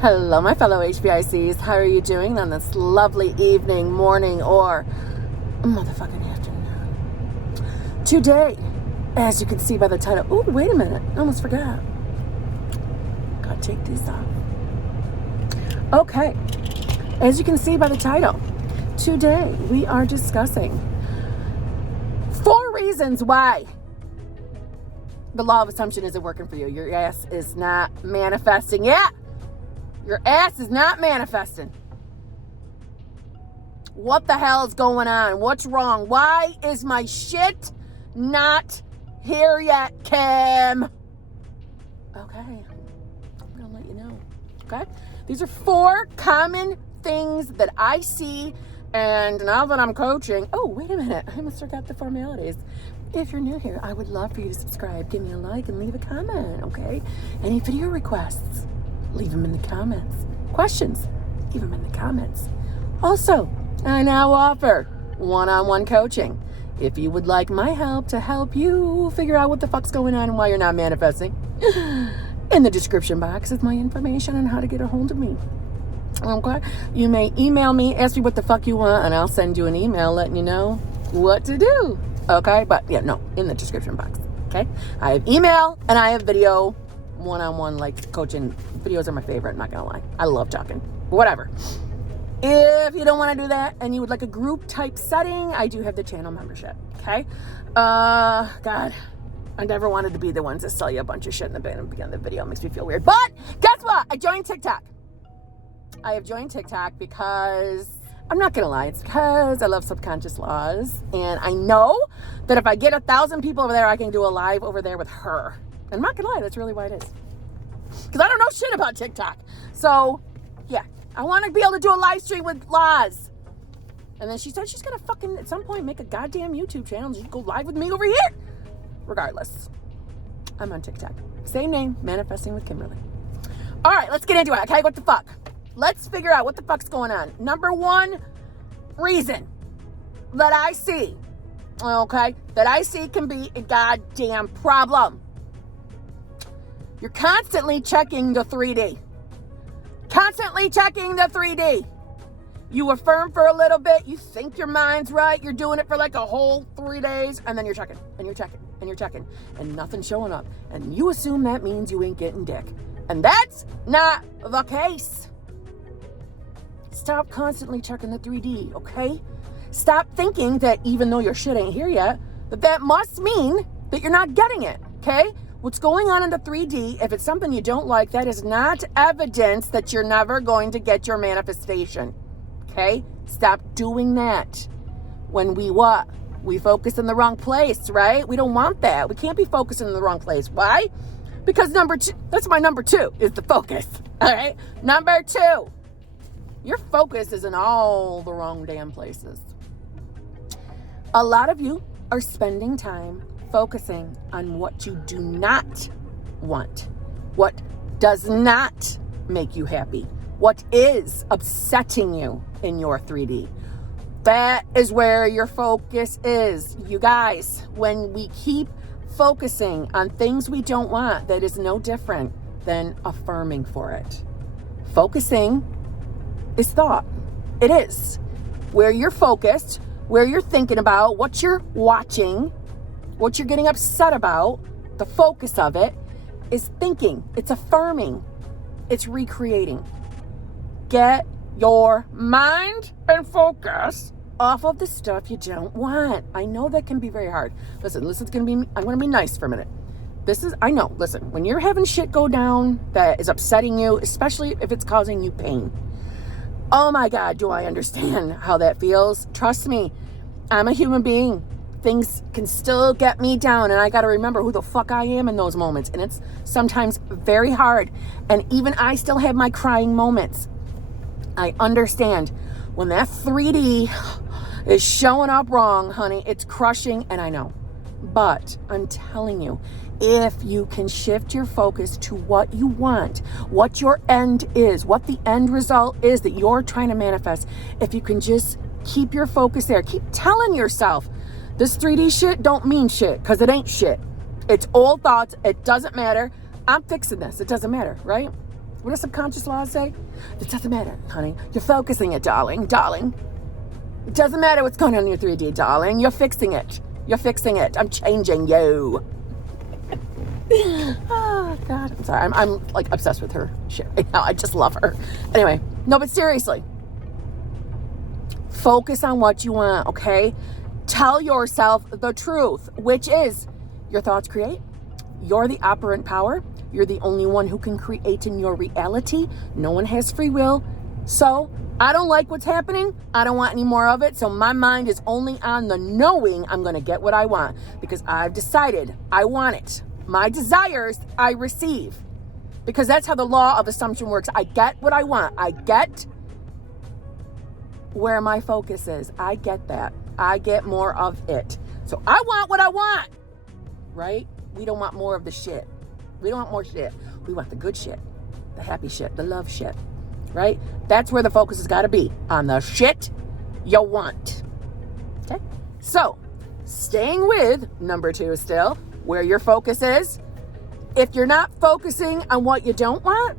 Hello, my fellow HBICs. How are you doing on this lovely evening, morning, or motherfucking afternoon? Today, as you can see by the title, oh, wait a minute, I almost forgot. Gotta take these off. Okay, as you can see by the title, today we are discussing 4 reasons why the law of assumption isn't working for you. Your ass is not manifesting yet. Your ass is not manifesting. What the hell is going on? What's wrong? Why is my shit not here yet, Kim? Okay, I'm gonna let you know. Okay? These are 4 common things that I see, and now that I'm coaching, oh, wait a minute, I almost forgot the formalities. If you're new here, I would love for you to subscribe, give me a like, and leave a comment, okay? Any video requests, leave them in the comments. Questions, leave them in the comments. Also, I now offer one-on-one coaching. If you would like my help to help you figure out what the fuck's going on and why you're not manifesting, in the description box is my information on how to get a hold of me. Okay? You may email me, ask me what the fuck you want, and I'll send you an email letting you know what to do. Okay? But yeah, no, in the description box. Okay? I have email and I have video. One-on-one, like, coaching videos are my favorite, I'm not gonna lie. I love talking. Whatever. If you don't want to do that and you would like a group type setting, I do have the channel membership. Okay? God, I never wanted to be the ones that sell you a bunch of shit in the beginning of the video. It makes me feel weird. But guess what? I joined TikTok. I have joined TikTok because, I'm not gonna lie, it's because I love subconscious laws, and I know that if I get 1,000 people over there, I can do a live over there with her. I'm not gonna lie, that's really why it is. Because I don't know shit about TikTok. So, yeah, I want to be able to do a live stream with Laws. And then she said she's gonna fucking, at some point, make a goddamn YouTube channel and she can go live with me over here. Regardless, I'm on TikTok. Same name, Manifesting with Kimberly. All right, let's get into it, okay? What the fuck? Let's figure out what the fuck's going on. Number 1 reason that I see, okay, that I see can be a goddamn problem. You're constantly checking the 3D. Constantly checking the 3D. You affirm for a little bit. You think your mind's right. You're doing it for like a whole 3 days. And then you're checking. And you're checking. And you're checking. And nothing's showing up. And you assume that means you ain't getting dick. And that's not the case. Stop constantly checking the 3D, okay? Stop thinking that even though your shit ain't here yet, that must mean that you're not getting it, okay? What's going on in the 3D, if it's something you don't like, that is not evidence that you're never going to get your manifestation. Okay? Stop doing that. When we focus in the wrong place, right? We don't want that. We can't be focusing in the wrong place. Why? Because that's my number 2, is the focus. All right? Number 2, your focus is in all the wrong damn places. A lot of you are spending time focusing on what you do not want, what does not make you happy, what is upsetting you in your 3D. That is where your focus is. You guys, when we keep focusing on things we don't want, that is no different than affirming for it. Focusing is thought. It is. Where you're focused, where you're thinking about, what you're watching, what you're getting upset about, the focus of it is thinking. It's affirming. It's recreating. Get your mind and focus off of the stuff you don't want. I know that can be very hard. Listen, I'm gonna be nice for a minute. Listen, when you're having shit go down that is upsetting you, especially if it's causing you pain, oh my God, do I understand how that feels? Trust me, I'm a human being. Things can still get me down, and I got to remember who the fuck I am in those moments. And it's sometimes very hard. And even I still have my crying moments. I understand when that 3D is showing up wrong, honey, it's crushing, and I know. But I'm telling you, if you can shift your focus to what you want, what your end is, what the end result is that you're trying to manifest, if you can just keep your focus there, keep telling yourself, this 3D shit don't mean shit, because it ain't shit. It's old thoughts. It doesn't matter. I'm fixing this. It doesn't matter, right? What does subconscious laws say? It doesn't matter, honey. You're focusing it, darling. Darling. It doesn't matter what's going on in your 3D, darling. You're fixing it. You're fixing it. I'm changing you. Oh, God. I'm sorry. I'm like obsessed with her shit right now. I just love her. Anyway, no, but seriously. Focus on what you want, okay? Tell yourself the truth, which is your thoughts create. You're the operant power. You're the only one who can create in your reality. No one has free will. So I don't like what's happening. I don't want any more of it. So my mind is only on the knowing I'm going to get what I want because I've decided I want it. My desires, I receive. Because that's how the law of assumption works. I get what I want. I get where my focus is. I get that. I get more of it. So I want what I want, right? We don't want more of the shit. We don't want more shit. We want the good shit, the happy shit, the love shit, right? That's where the focus has got to be, on the shit you want. Okay? So, staying with number 2 still, where your focus is. If you're not focusing on what you don't want,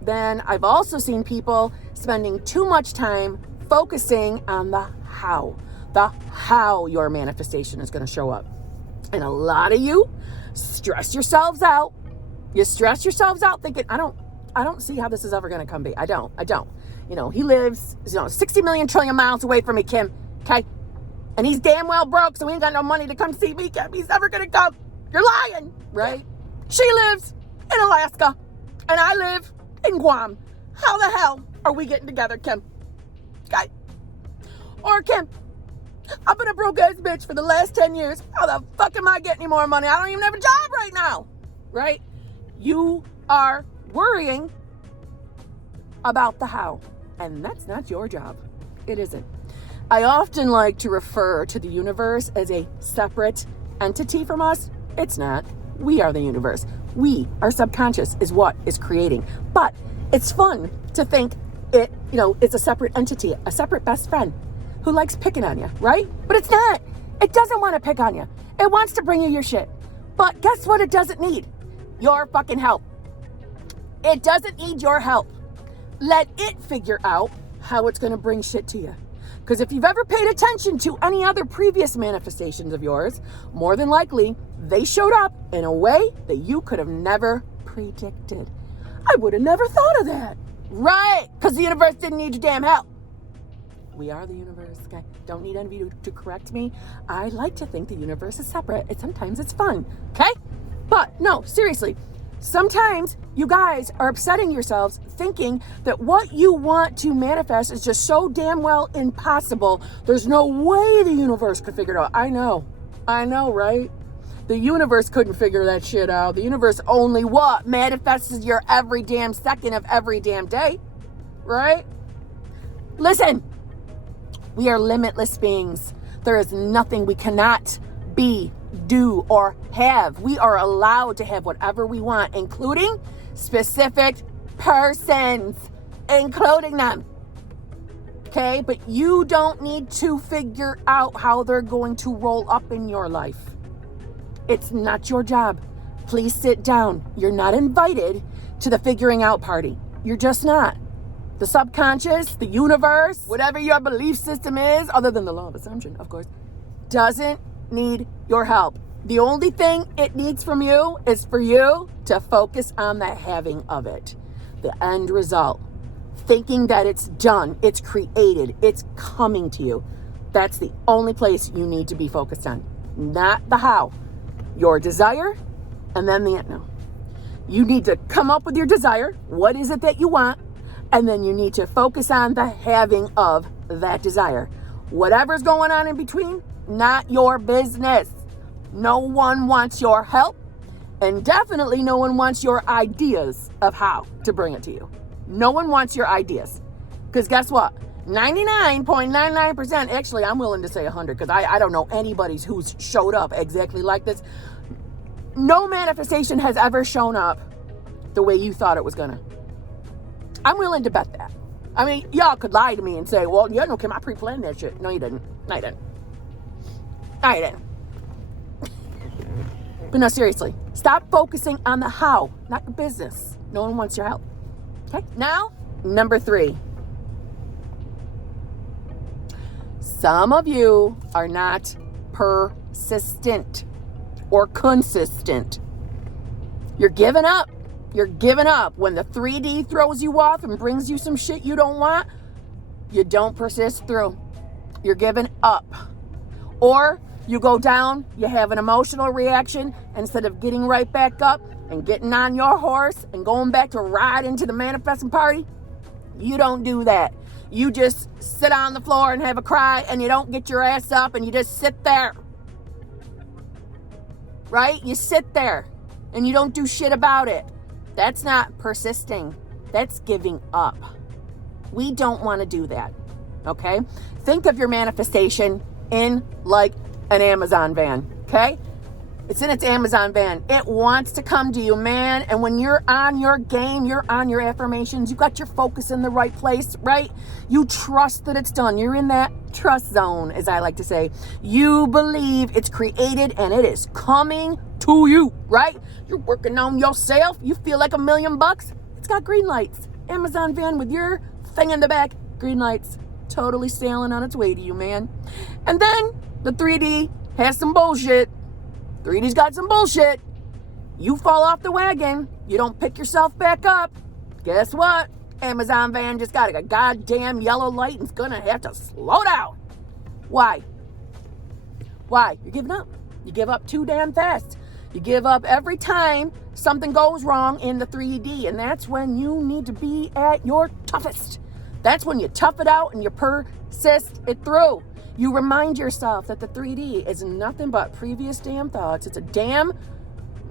then I've also seen people spending too much time focusing on the how your manifestation is going to show up. And a lot of you stress yourselves out. You stress yourselves out thinking, I don't see how this is ever going to come be. I don't. You know, he lives, 60 million trillion miles away from me, Kim. Okay? And he's damn well broke, so he ain't got no money to come see me, Kim. He's never going to come. You're lying, right? She lives in Alaska, and I live in Guam. How the hell are we getting together, Kim? Okay? Or, Kim, I've been a broke ass bitch for the last 10 years. How the fuck am I getting any more money? I don't even have a job right now, right? You are worrying about the how, and that's not your job. It isn't. I often like to refer to the universe as a separate entity from us. It's not. We are the universe. Our subconscious is what is creating. But it's fun to think it's a separate entity, a separate best friend who likes picking on you, right? But it's not. It doesn't want to pick on you. It wants to bring you your shit. But guess what it doesn't need? Your fucking help. It doesn't need your help. Let it figure out how it's going to bring shit to you. Because if you've ever paid attention to any other previous manifestations of yours, more than likely, they showed up in a way that you could have never predicted. I would have never thought of that. Right, because the universe didn't need your damn help. We are the universe, okay? Don't need any of you to correct me. I like to think the universe is separate, and sometimes it's fun, okay? But no, seriously, sometimes you guys are upsetting yourselves thinking that what you want to manifest is just so damn well impossible. There's no way the universe could figure it out. I know, right? The universe couldn't figure that shit out. The universe only what? Manifests your every damn second of every damn day, right? Listen, we are limitless beings. There is nothing we cannot be, do, or have. We are allowed to have whatever we want, including specific persons, including them. Okay? But you don't need to figure out how they're going to roll up in your life. It's not your job. Please sit down. You're not invited to the figuring out party. You're just not. The subconscious, the universe, whatever your belief system is, other than the law of assumption, of course, doesn't need your help. The only thing it needs from you is for you to focus on the having of it. The end result. Thinking that it's done, it's created, it's coming to you. That's the only place you need to be focused on. Not the how. Your desire, and then the end. No. You need to come up with your desire. What is it that you want? And then you need to focus on the having of that desire. Whatever's going on in between, not your business. No one wants your help. And definitely no one wants your ideas of how to bring it to you. No one wants your ideas. Because guess what? 99.99%, actually I'm willing to say 100, because I don't know anybody who's showed up exactly like this. No manifestation has ever shown up the way you thought it was gonna. I'm willing to bet that. I mean, y'all could lie to me and say, well, yeah, no, Kim, I pre-planned that shit. No, you didn't. No, you didn't. But no, seriously, stop focusing on the how, not the business. No one wants your help. Okay, now, number 3. Some of you are not persistent or consistent. You're giving up. You're giving up. When the 3D throws you off and brings you some shit you don't want, you don't persist through. You're giving up. Or you go down, you have an emotional reaction, instead of getting right back up and getting on your horse and going back to ride into the manifesting party, you don't do that. You just sit on the floor and have a cry, and you don't get your ass up, and you just sit there. Right? You sit there and you don't do shit about it. That's not persisting. That's giving up. We don't want to do that. Okay? Think of your manifestation in like an Amazon van. Okay? It's in its Amazon van. It wants to come to you, man. And when you're on your game, you're on your affirmations, you got your focus in the right place, right? You trust that it's done. You're in that trust zone, as I like to say. You believe it's created and it is coming to you, right? You're working on yourself. You feel like $1,000,000. It's got green lights. Amazon van with your thing in the back. Green lights. Totally sailing on its way to you, man. And then the 3D has some bullshit. 3D's got some bullshit. You fall off the wagon. You don't pick yourself back up. Guess what? Amazon van just got a goddamn yellow light and it's gonna have to slow down. Why? Why? You're giving up. You give up too damn fast. You give up every time something goes wrong in the 3D, and that's when you need to be at your toughest. That's when you tough it out and you persist it through. You remind yourself that the 3D is nothing but previous damn thoughts. It's a damn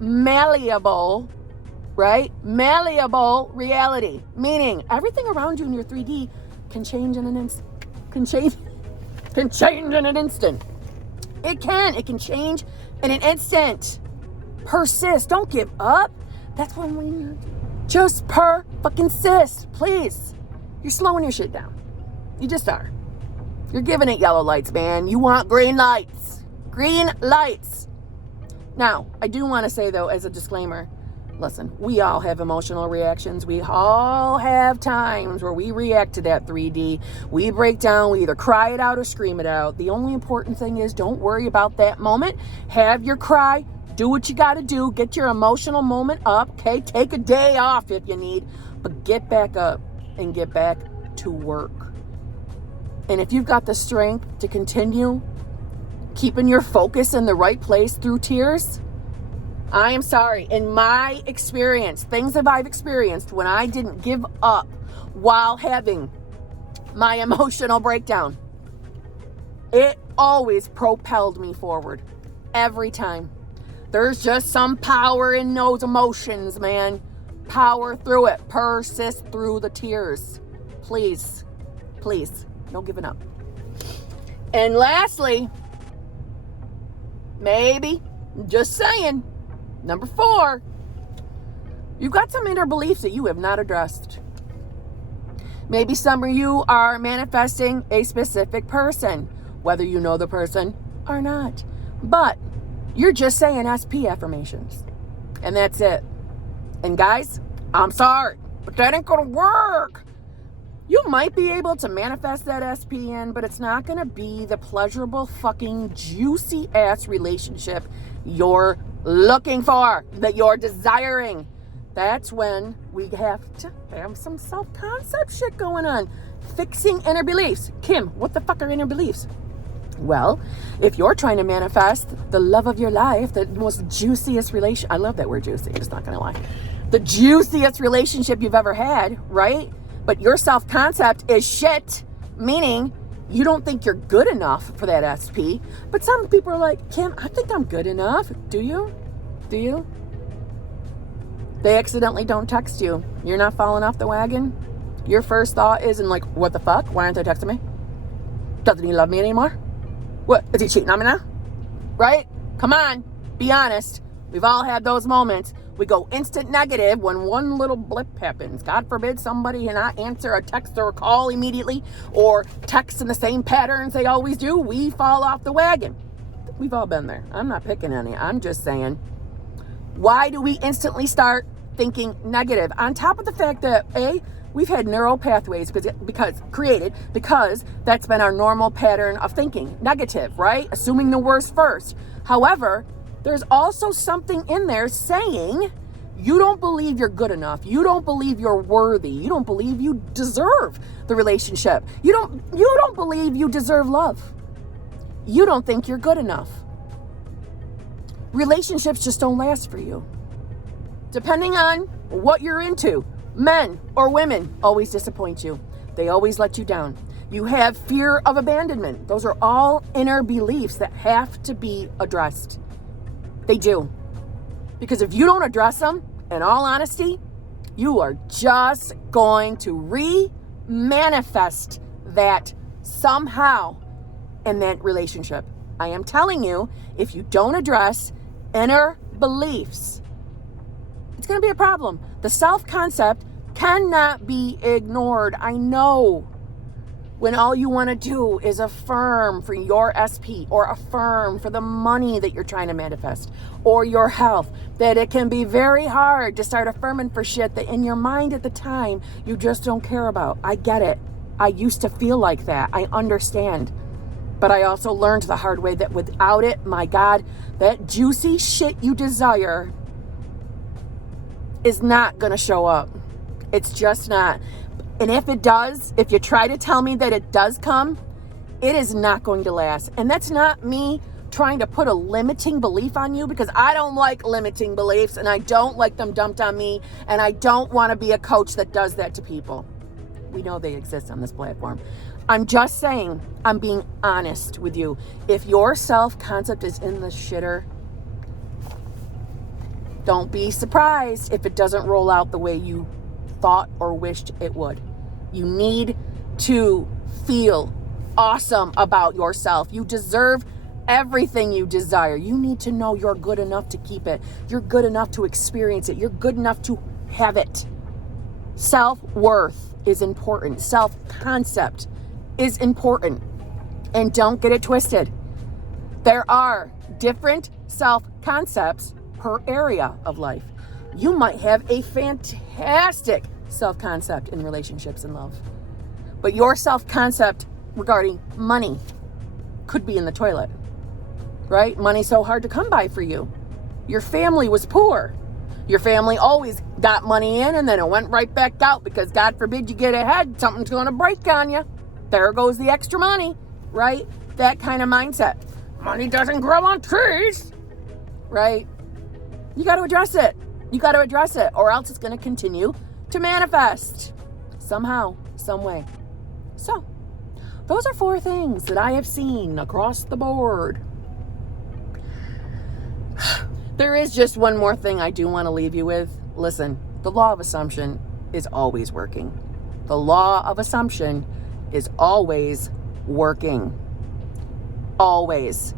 malleable, right? Malleable reality. Meaning everything around you in your 3D can change in an instant. Can change in an instant. It can change in an instant. Persist. Don't give up. That's when we just persist. Please. You're slowing your shit down. You just are. You're giving it yellow lights, man. You want green lights. Green lights. Now, I do want to say, though, as a disclaimer, listen, we all have emotional reactions. We all have times where we react to that 3D. We break down. We either cry it out or scream it out. The only important thing is don't worry about that moment. Have your cry. Do what you got to do. Get your emotional moment up, okay? Take a day off if you need, but get back up and get back to work. And if you've got the strength to continue keeping your focus in the right place through tears, I am sorry. In my experience, things that I've experienced when I didn't give up while having my emotional breakdown, it always propelled me forward. Every time. There's just some power in those emotions, man. Power through it. Persist through the tears. Please. Please. No giving up. And lastly, maybe, just saying, number 4, you've got some inner beliefs that you have not addressed. Maybe some of you are manifesting a specific person, whether you know the person or not. But you're just saying SP affirmations. And that's it. And guys, I'm sorry, but that ain't gonna work. You might be able to manifest that SPN, but it's not going to be the pleasurable, fucking, juicy ass relationship you're looking for, that you're desiring. That's when we have to have some self-concept shit going on. Fixing inner beliefs. Kim, what the fuck are inner beliefs? Well, if you're trying to manifest the love of your life, the most juiciest relation, I love that word juicy, I'm just not going to lie. The juiciest relationship you've ever had, right? But your self-concept is shit, meaning you don't think you're good enough for that SP. But some people are like, Kim, I think I'm good enough. Do you? Do you? They accidentally don't text you. You're not falling off the wagon. Your first thought isn't like, what the fuck? Why aren't they texting me? Doesn't he love me anymore? What? Is he cheating on me now? Right? Come on. Be honest. We've all had those moments. We go instant negative when one little blip happens. God forbid somebody not answer a text or a call immediately, or text in the same patterns they always do. We fall off the wagon. We've all been there. I'm not picking any. I'm just saying, why do we instantly start thinking negative. On top of the fact that, we've had neural pathways because that's been our normal pattern of thinking, negative, right? Assuming the worst first. However, there's also something in there saying you don't believe you're good enough. You don't believe you're worthy. You don't believe you deserve the relationship. You don't believe you deserve love. You don't think you're good enough. Relationships just don't last for you. Depending on what you're into, men or women always disappoint you. They always let you down. You have fear of abandonment. Those are all inner beliefs that have to be addressed. They do. Because if you don't address them, in all honesty, you are just going to re-manifest that somehow in that relationship. I am telling you, if you don't address inner beliefs, it's going to be a problem. The self-concept cannot be ignored. I know when all you want to do is affirm for your SP or affirm for the money that you're trying to manifest or your health, that it can be very hard to start affirming for shit that in your mind at the time you just don't care about. I get it. I used to feel like that. I understand. But I also learned the hard way that without it, my God, that juicy shit you desire is not going to show up. It's just not. And if it does, if you try to tell me that it does come, it is not going to last. And that's not me trying to put a limiting belief on you, because I don't like limiting beliefs and I don't like them dumped on me, and I don't want to be a coach that does that to people. We know they exist on this platform. I'm just saying, I'm being honest with you. If your self-concept is in the shitter, don't be surprised if it doesn't roll out the way you thought or wished it would. You need to feel awesome about yourself. You deserve everything you desire. You need to know you're good enough to keep it. You're good enough to experience it. You're good enough to have it. Self-worth is important. Self-concept is important. And don't get it twisted. There are different self-concepts per area of life. You might have a fantastic self-concept in relationships and love, but your self-concept regarding money could be in the toilet, right? Money's so hard to come by for you. Your family was poor. Your family always got money in and then it went right back out because God forbid you get ahead, something's going to break on you. There goes the extra money, right? That kind of mindset. Money doesn't grow on trees, right? You got to address it. You got to address it, or else it's going to continue to manifest somehow, some way. So, those are 4 things that I have seen across the board. There is just one more thing I do want to leave you with. Listen, the law of assumption is always working. The law of assumption is always working. Always.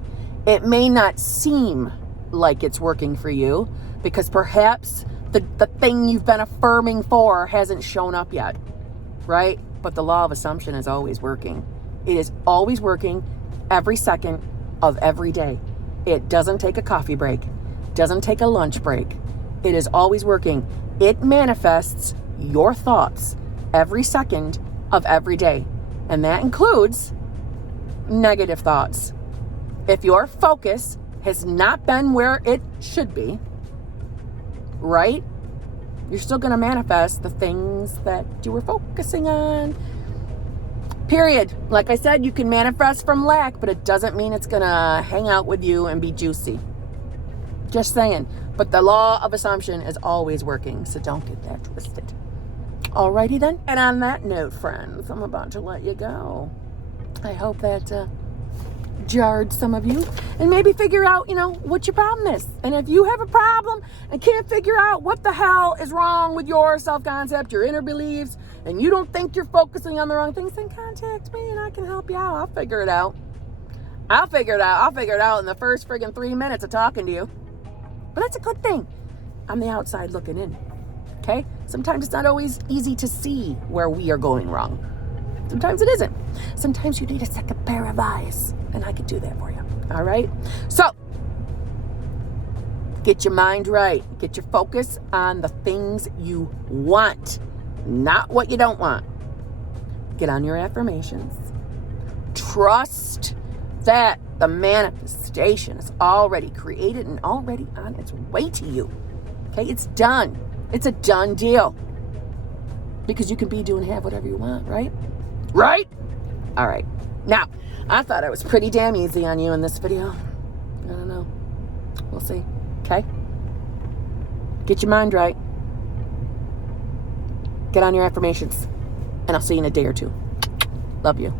It may not seem like it's working for you because perhaps the thing you've been affirming for hasn't shown up yet, right? But the law of assumption is always working. It is always working every second of every day. It doesn't take a coffee break, doesn't take a lunch break. It is always working. It manifests your thoughts every second of every day. And that includes negative thoughts. If your focus has not been where it should be, right? You're still going to manifest the things that you were focusing on. Period. Like I said, you can manifest from lack, but it doesn't mean it's going to hang out with you and be juicy. Just saying. But the law of assumption is always working, so don't get that twisted. Alrighty then. And on that note, friends, I'm about to let you go. I hope that jarred some of you and maybe figure out, what your problem is. And if you have a problem and can't figure out what the hell is wrong with your self-concept, your inner beliefs, and you don't think you're focusing on the wrong things, then contact me and I can help you out. I'll figure it out. I'll figure it out in the first friggin' 3 minutes of talking to you. But that's a good thing. I'm the outside looking in. Okay? Sometimes it's not always easy to see where we are going wrong. Sometimes it isn't. Sometimes you need a second pair of eyes, and I could do that for you. All right? So, Get your mind right. Get your focus on the things you want, not what you don't want. Get on your affirmations. Trust that the manifestation is already created and already on its way to you. Okay, it's done. It's a done deal. Because you can be, do, and have whatever you want, right? Right? All right. Now, I thought I was pretty damn easy on you in this video. I don't know. We'll see. Okay? Get your mind right. Get on your affirmations. And I'll see you in a day or two. Love you.